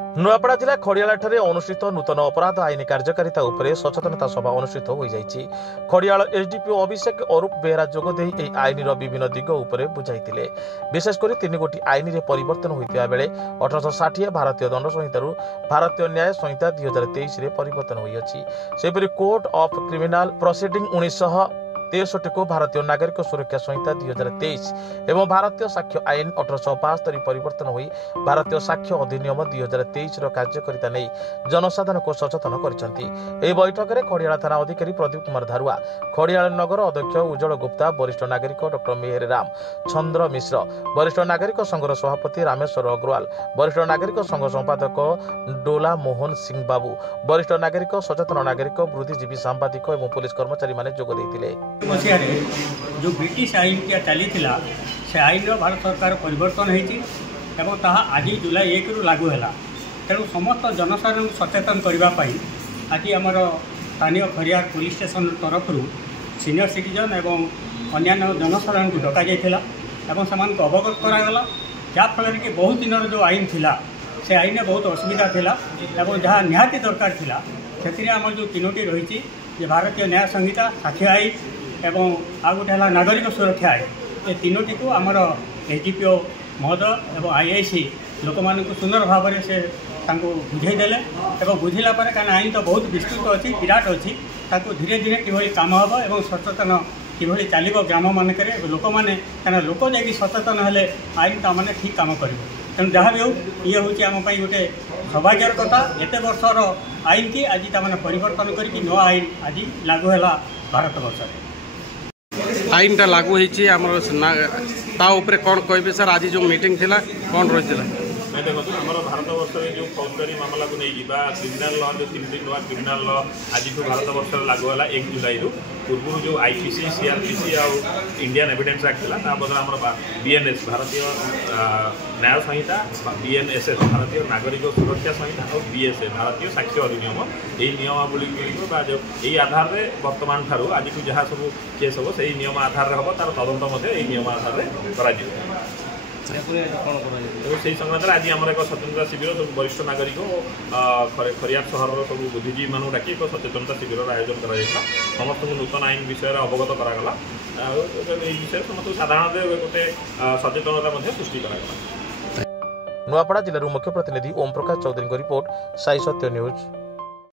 नुआपड़ा जिला खड़ियाला अनुष्ठित नूतन अपराध आईन कार्यकारिता उपरे सचेतनता सभा अनुष्ठित हो जाइछि। खड़ियाला एसडीपीओ अभिषेक अरूप बेहरा जोगदे ଏହି ଆଇନର ବିଭିନ୍ନ ଦିଗ ଉପରେ ବୁଝାଇଥିଲେ। ବିଶେଷ କରି 3 ଗୋଟି ଆଇନରେ ପରିବର୍ତ୍ତନ ହୋଇଥିବା ବେଳେ 1860 ଭାରତୀୟ ଦଣ୍ଡ ସଂହିତାରୁ ଭାରତୀୟ ନ୍ୟାୟ ସଂହିତା 2023 ରେ ପରିବର୍ତ୍ତନ ହୋଇଅଛି। ସେହିପରି କୋର୍ଟ ଅଫ କ୍ରିମିନାଲ प्रोसीडिंग 1963 को भारतीय नागरिक सुरक्षा संहिता 2023 एवं भारतीय साक्ष्य आईन 1872 परिवर्तन हुई भारतीय साक्ष्य अधिनियम 2023 कार्यकारिता नहीं जनसाधारण को सचेतन करछंती। बैठक में खड़ियाला थाना अधिकारी प्रदीप कुमार धारुआ, खड़ियाला नगर अध्यक्ष उज्जवल गुप्ता, वरिष्ठ नागरिक डॉक्टर मेहर राम चंद्र मिश्र, वरिष्ठ नागरिक संघर सभापति रामेश्वर अग्रवाल, वरिष्ठ नागरिक संघ संपादक डोला मोहन सिंह बाबू, वरिष्ठ नागरिक सचेतन नागरिक बुद्धिजीवी सांबादिक और पुलिस कर्मचारी माने जोग देथिले। जो ब्रिटिश आईन क्या चली से आईन भारत सरकार परिवर्तन होती आज जुलाई 1 रु लागू है। तेणु समस्त जनसाधारण सचेतन करने आज आमर स्थानीय खरियार पुलिस स्टेशन तरफ सीनियर सिटीजन एवं अन्य जनसाधारण को डक जाइए से अवगत करागला जहाँफल कि बहुत दिन जो आईन थिला से आईन बहुत असुविधा थिला जहाँ निहाती दरकार थिला से आम जो 3टी रही भारतीय न्याय संहिता साक्ष्य आईन एवं आउ गोटे है नागरिक सुरक्षा आईन ये 3टी को आमर एसडीपीओ महोदय एवं आईआईसी लोक मान सुंदर भाव से बुझेदेले और बुझिला कहीं आईन तो बहुत विस्तृत अच्छी विराट अच्छी धीरे धीरे कि कम हम और सचेतन कि चलो ग्राम मानक लोक मैंने कहीं लोक जा सचेतन हेले आईन तो मैंने ठीक कम कर तेणु जहाँ भी हो ये हूँ आम गोटे सौभाग्यर कथा एत वर्षर आईन की आज मैंने परिवर्तन करके नया आईन आज लागू है भारत वर्ष आईन टा लागू होती कौन कहे सर आज जो मीटिंग थी कौन रही नहीं देखो आम भारत वर्ष में जो फौजदारी मामला को नहीं क्रिमिनाल लॉ जो 3टी नुआ क्रिमिनाल लॉ आज भारत वर्ष लागू है 1 जुलाई पूर्व जो आईपीसी सीआरपीसी और इंडियन एविडेंस एक्ट था बदल आम बीएनएस भारतीय न्याय संहिता बीएनएसएस भारतीय नागरिक सुरक्षा संहिता और बीएसए भारतीय साक्ष्य अधिनियम यही नियमावली यही आधार में वर्तमान ठार आज जहाँ सब केस हम से नियम आधार हम तार तदंत नियम आधार में से संक्रांत आज आम एक सचेतनता शिविर सब वरिष्ठ नागरिक खरियार सहर सब बुद्धिजीवी मानू डाक एक सचेतनता शिविर आयोजन कर समस्त नूतन आईन विषय अवगत करागला विषय समस्त साधारण गोटे सचेतनता सृष्टि करागला। नुआपड़ा जिलूर मुख्य प्रतिनिधि ओम प्रकाश चौधरी रिपोर्ट साई सत्य न्यूज।